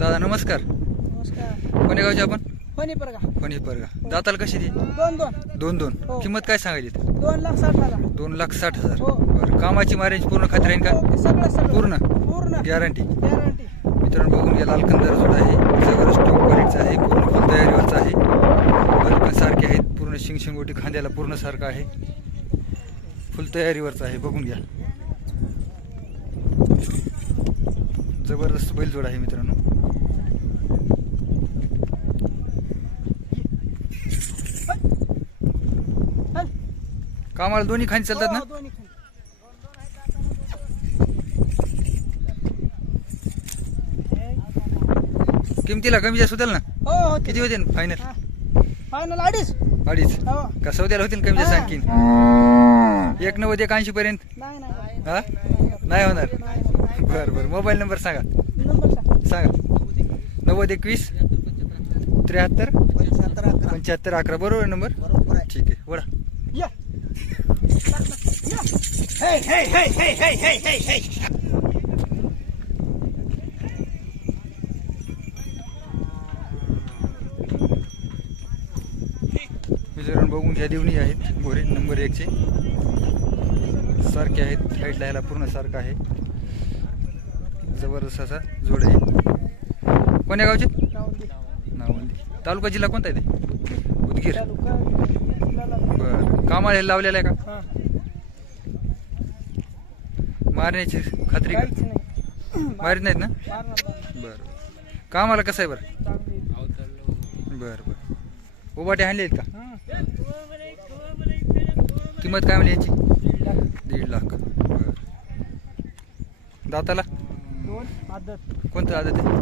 दादा नमस्कार. नमस्कार. कोण्या गावचे आपण? कोणी पर का कोणी परगा दाताला कशी ती? दोन दोन. दोन दोन. हो. किंमत काय सांगायची ती? दोन लाख साठ हजार. दोन लाख साठ हजार. हो. बरं कामाची मारायची पूर्ण खात्री राहील का? सगळं सगळं. पूर्ण? पूर्ण. गॅरंटी गॅरंटी मित्रांनो बघून घ्या लाल कंदार जोड आहे. जबरदस्त क्वालिटीचा आहे. पूर्ण फुल तयारीवरचा आहे. बल पण सारखे आहेत. पूर्ण शिंग शिंगोटी खांद्याला पूर्ण सारखं आहे. फुल तयारीवरचा आहे. बघून घ्या. जबरदस्त बैलजोड आहे मित्रांनो. कामाला दोन्ही खांदी चालतात ना? हो, दोन्ही खाली. किमतीला कमी जास्त होतील ना? हो हो किती होते फायनल फायनल अडीच. अडीच. हो. का सौद्याला होतील कमी जास्त हा. आणखीन? एक नव्वद एक ऐंशी पर्यंत? नाही हा? होणार. बरं बरं. मोबाईल नंबर सांगा. नंबर सांग. नव्वद एकवीस त्र्याहत्तर पंच्याहत्तर अकरा. बरोबर आहे. या मिझोराम बघून घ्या देवणी आहेत. गोरे नंबर एकचे. सारखे आहेत. हाईटला ह्याला पूर्ण सारखं आहे. जबरदस्त असा जोड आहे. कोण्या गावचे. नावंदी. तालुका जिल्हा कोणता आहे ते? उदगीर. बरं. कामाला हे लावलेलं आहे का? हा. मारण्याची खात्री का काहीच नाही. मारीत नाहीत ना? मारणार नाही. बरं. कामाला कसं आहे बरं? चांगली बरं बरं. उभाटे आणले आहेत का? हा. किंमत काय म्हणली यांची? दीड लाख. बरं. दाताला? दोन आदत. कोणतं आदत आहे?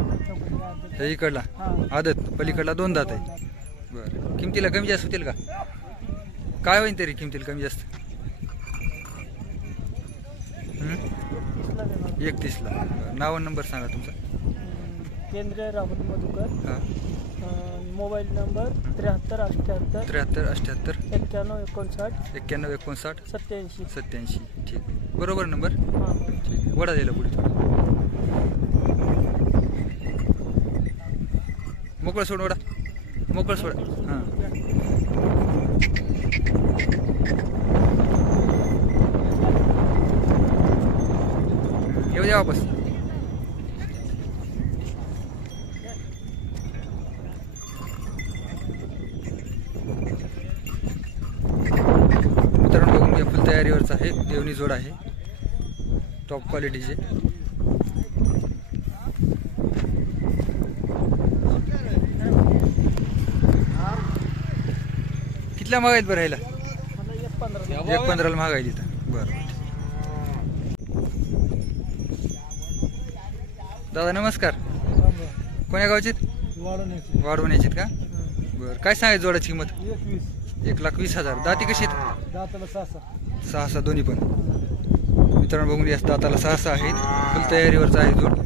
आदत. हे इकडला. हा. आदत. पलीकडला दोन दात आहे. बरं. किमतीला कमी जास्त होतील का? काय होईल तरी किमतीला कमी जास्त? एकतीसला. नाव आणि नंबर सांगा तुमचा. केंद्रीय राहुल मधुकर. हां. अं, मोबाईल नंबर त्र्याहत्तर अठ्ठ्याहत्तर त्र्याहत्तर अठ्ठ्याहत्तर एक्क्याण्णव एकोणसाठ एक्क्याण्णव एकोणसाठ. सत्याऐंशी सत्याऐंशी ठीक. बरोबर नंबर? हां. ठीक. आहे वडा द्यायला पुढे थोडं. मोकळं सोड वडा. मोकळं सोड. हां. येऊ द्या वापस मित्रांनो बघून घ्या फुल तयारीवरचा आहे. देवणी जोड आहे. टॉप क्वालिटीचे कितल्या महागाईत बरं राहिला. एक पंधराला महागाई तिथं. बरं. दादा नमस्कार. कोण्या गावचे. वाढवून यायचीत का. बरं. काय सांगायचं जोडाची किंमत? एक लाख वीस हजार. दाती कशी सहा सहा दोन्ही पण. मित्रांनो बघून या दाताला सहा सहा आहेत. फुल तयारीवरचा आहे जोड.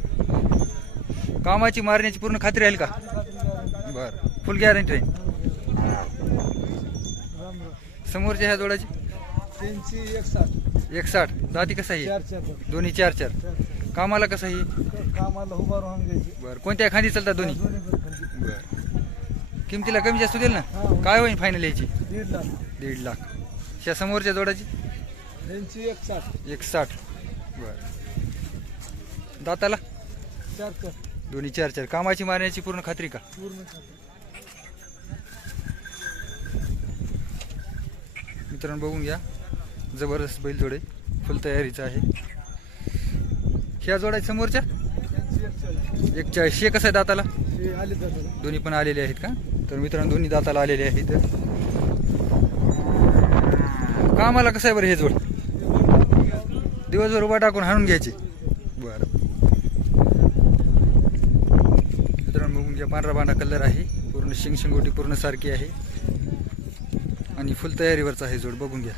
कामाची मारण्याची पूर्ण खात्री राहील का? बरं. फुल गॅरंटी राहील समोरच्या ह्या जोडाची? एक साठ दाती कसं आहे? दोन्ही चार चार. कामाला कसं आहे? कामाला उभा राहून घ्यायची. बरं कोणत्या खांदी चालतात दोन्ही? दोन्ही पण खाली. बरं. किमतीला कमी जास्त होतील ना? हा. काय होईल फायनल याची? दीड लाख. दीड लाख. ह्या समोरच्या जोडाची? त्यांची एक साठ एक साठ बरं. दाताला? चार चार. दोन्ही चार चार. कामाची मारण्याची पूर्ण खात्री का? पूर्ण खाते. मित्रांनो बघून घ्या. जबरदस्त बैल जोडे फुल तयारीचा आहे. ह्या जोडा आहेत समोरच्या? एक चाळीस हे कसं आहे दाताला? दोन्ही पण आलेले आहेत का? तर मित्रांनो दोन्ही दाताला आलेले आहेत कामाला कसं आहे बरं हे जोड? दिवसभर उभा टाकून हाणून घ्यायचे. बरं. मित्रांनो बघून घ्या पांढरा पांढरा कलर आहे. पूर्ण शिंग शिंगोटी पूर्ण सारखी आहे. आणि फुल तयारीवरचा आहे जोड बघून घ्या.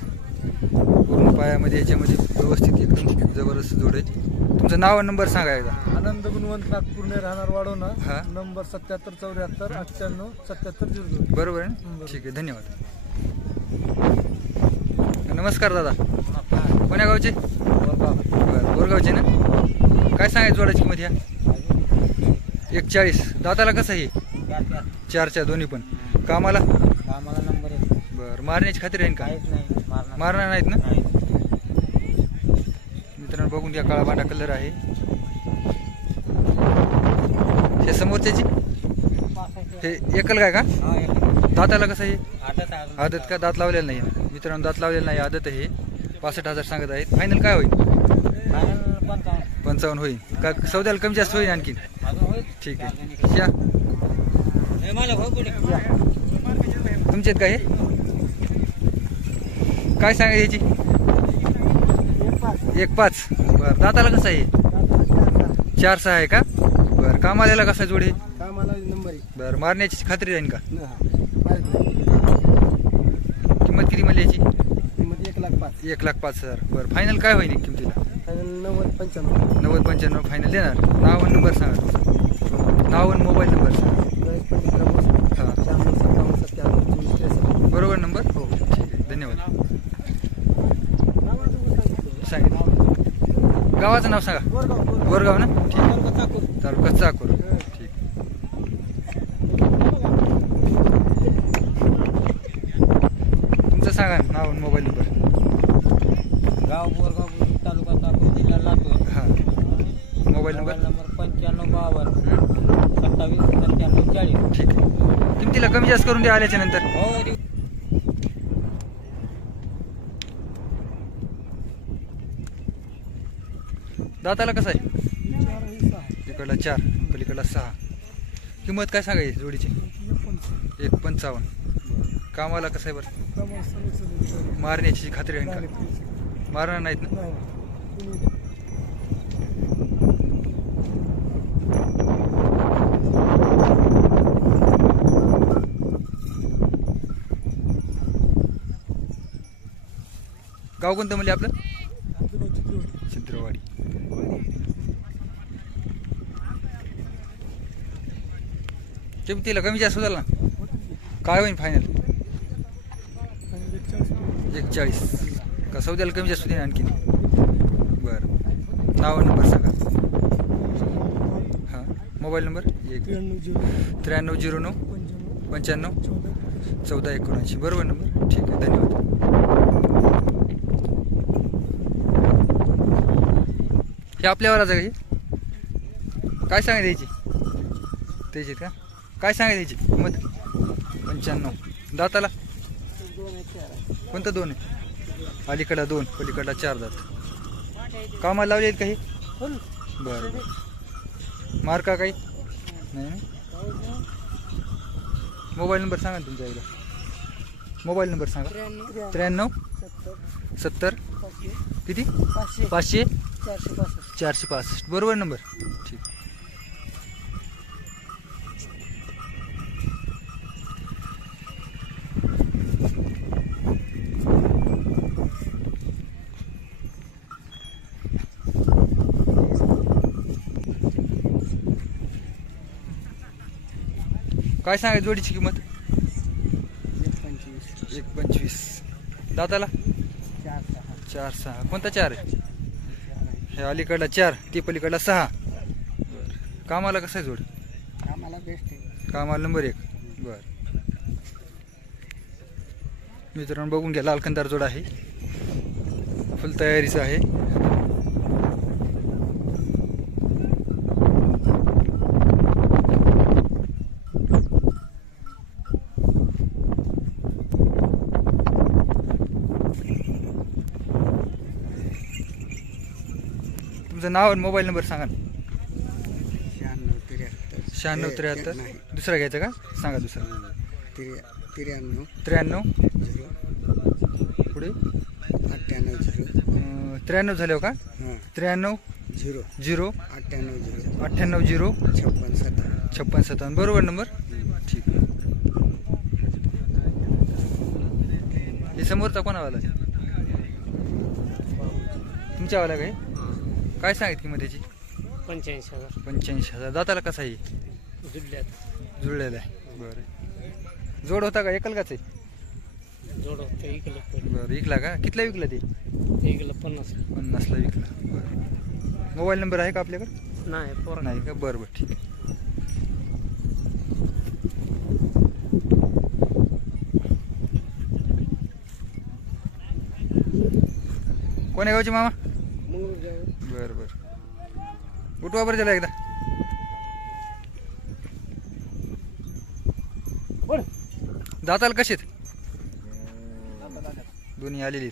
पूर्ण पायामध्ये याच्यामध्ये व्यवस्थित एकदम जबरदस्त जोड आहे. तुमचं नाव आणि नंबर सांगा एकदा. आनंद गुणवंत नागपूरने राहणार वाढवणं हा. नंबर सत्याहत्तर चौऱ्याहत्तर अठ्ठ्याण्णव सत्याहत्तर झिरो दोन बरोबर आहे ना? बरोबर. ठीक आहे धन्यवाद. नमस्कार दादा. कोण्या गावचे? बरं बोरगावचे ना? काय सांगायचं जोडाची किंमत ह्या एक चाळीस दाताला कसं आहे? चार चार चारच्या दोन्ही पण. कामाला? कामाला नंबर बरं मारण्याची खात्री राहील का? मारणार मारणार नाहीत ना? मित्रांनो बघून घ्या काळा भांडा कलर आहे. हे समोरच्याची? हे एकल काय का? हा दाताला कसं आहे? आदत का? दात लावलेला नाही. मित्रांनो दात लावलेला नाही आदत आहे पासष्ट हजार सांगत आहेत. फायनल काय होईल? काय पंचावन्न. होईल. का सौद्याला कमी जास्त होईल होईल. ठीक आहे. या. हे मला हो पुढे तुमचे आहेत का हे? काय सांगा याची? एक पाच. बरं दाताला कसं आहे? चार सहा आहे का? बरं कामाला कसा जोडी? कामाला नंबर एक बरं मारण्याची खात्री राहील का. किंमत किती म्हणली याची? किंमत एक लाख पाच. एक लाख पाच हजार. बरं फायनल काय होईल किमतीला? फायनल नव्वद पंच्याण्णव. नव्वद पंच्याण्णव फायनल देणार. नाव आणि नंबर सांगा. तुमचा नाव आणि मोबाईल नंबर सांगा. हां. बरोबर नंबर हो. ठीक आहे धन्यवाद. सांगितलं गावाचं नाव सांगा. गोरगाव ना? ठीक. तालुका चाकूर. ठीक. तुमचं सांगा नाव मोबाईल नंबर. गाव बोरगाव तालुका चाकूर जिल्हा लातूर. हां. Mobile number? नंबर पंच्याण्णव बावन्न? सत्तावीस सत्त्याण्णव चाळीस. ठीक. आहे किमतीला कमी जास्त करून द्या आल्याच्यानंतर. हो दाताला कसं आहे? इकडला चार पलीकडला सहा. किंमत काय सांगायची जोडीची? एक पंचावन्न कामाला कसं आहे बरं? मारण्याची खात्री आहे का? मारणार नाहीत ना? गाव कोणतं म्हणजे आपलं? किमतीला कमी जास्त होईल ना? काय होईल फायनल एक चाळीस का सौद्याला कमी जास्त होईल आणखीन? बरं. नाव नंबर सांगा. हां. मोबाईल नंबर एक. त्र्याण्णव झिरो. त्र्याण्णव झिरो नऊ. पंच्याण्णव. पंच्याण्णव. चौदा. चौदा एकोणऐंशी. बरोबर नंबर ठीक आहे. धन्यवाद. हे आपल्यावर आहे का हे? काय सांगायचं याची? त्याची का? काय सांगा त्याची किंमत पंच्याण्णव. दाताला? कोणतं दोन आहे? अलीकडला दोन पलीकडला चार दात. कामाला लावले आहेत काही? हो बरं. मार्का काही? नाही मोबाईल नंबर सांगा ना तुमच्या आईला. मोबाईल नंबर सांगा. त्र्याण्णव सत्तर किती? पाचशे. पाचशे चारशे पासष्ट चारशे पासष्ट. बरोबर नंबर? ठीक. काय सांगाय जोडीची किंमत? एक पंचवीस एक पंचवीस दाताला? चार सहा. चार सहा. कोणता चार आहे? हे अलीकडला चार ते पलीकडला सहा. कामाला कसं आहे जोड? आम्हाला बेस्ट आहे. कामाला नंबर एक. बर. मित्रांनो बघून घ्या लालखंदार जोड आहे. फुल तयारीचं आहे. नाव आणि मोबाईल नंबर सांगा ना. शहाण्णव त्र्याहत्तर. शहाण्णव त्र्याहत्तर. दुसरा घ्यायचा का? सांगा दुसरा. त्र्याण्णव. त्र्याण्णव. झिरो. पुढे? अठ्ठ्याण्णव झिरो. अं, त्र्याण्णव झाले हो का? हां. त्र्याण्णव. झिरो. झिरो. अठ्ठ्याण्णव झिरो. अठ्ठ्याण्णव झिरो. छप्पन सत्तर छप्पन सत्तावन्न. बरोबर नंबर? ठीक. हे समोरचा कोणावाला? तुमच्यावाला काय काय सांगित किंमत त्याची पंच्याऐंशी हजार. पंच्याऐंशी हजार. दाताला कसा आहे? जुळल्यात जुळलेला आहे. हो. बरं. जोड होता का? एकल काच आहे? जोड होतं इकडे बरं. विकला का? कितला विकला ते? इकडे पन्नास. पन्नासला विकला. बरं. मोबाईल नंबर आहे का आपल्याकडे? नाही पोरा. नाही का? बरं बरं. ठीक आहे. कोण्या गावचे मामा? मंगळूर बर बर. उठवा बरं त्याला एकदा दाताला कसेत दोन्ही आलेली.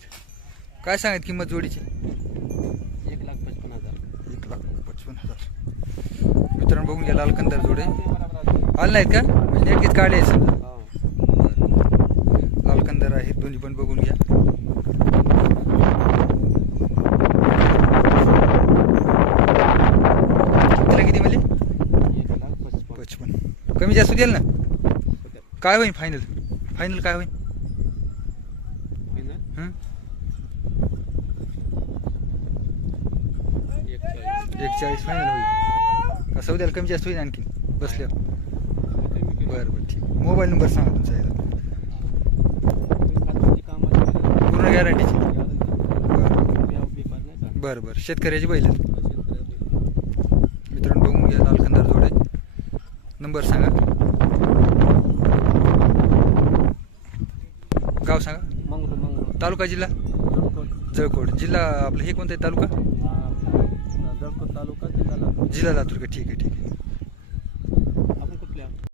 काय सांगत किंमत जोडीची? एक लाख पचपन्न हजार. एक लाख पचपन्न हजार. मित्रांनो बघून घ्या लालकंदर जोडे. आले नाहीत का? म्हणजे नेटकीच समजा बरं. लालकंदर आहेत. दोन्ही पण बघून घ्या कितीला किती म्हणजे एक लाख पचपन्न पचपन्न कमी जास्त द्याल ना? काय होईल फायनल फायनल काय होईल? एक चाळीस फायनल होईल. का सौद्याला कमी जास्त होईल आणखी बसल्यावर. बरं बरं ठीक. मोबाईल नंबर सांगा तुमचा एकदा पूर्ण गॅरंटीची बरं बरं. शेतकऱ्याची बैल. मित्रांनो बघून घ्या लालखंदार नंबर सांगा. गाव सांगा. मंगरू मंगरू तालुका जिल्हा? जळकोट. जळकोट. जिल्हा आपलं हे कोणतं आहे? तालुका? जळकोट तालुका जिल्हा लातूर. जिल्हा लातूर का? ठीक आहे ठीक आहे.